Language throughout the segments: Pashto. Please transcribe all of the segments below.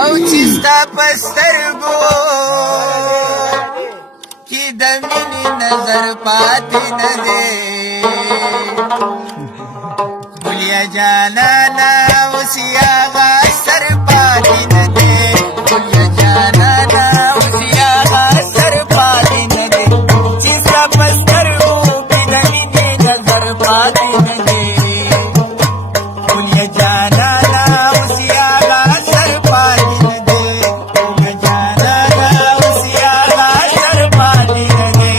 او چې ستا په سترګو کې د مینې نظر پاتې نه دی ګلیا جانانه اوس یې هغه اثر پاتې نه دی ګلیا جانانه اوس یې هغه اثر پاتې نه دی چې ستا په سترګو کې د مینې نظر پاتې نه دی ګلیا جانانه اوس یې هغه اثر پاتې نه دی ګلیا جانانه اوس یې هغه اثر پاتې نه دی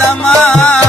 زمان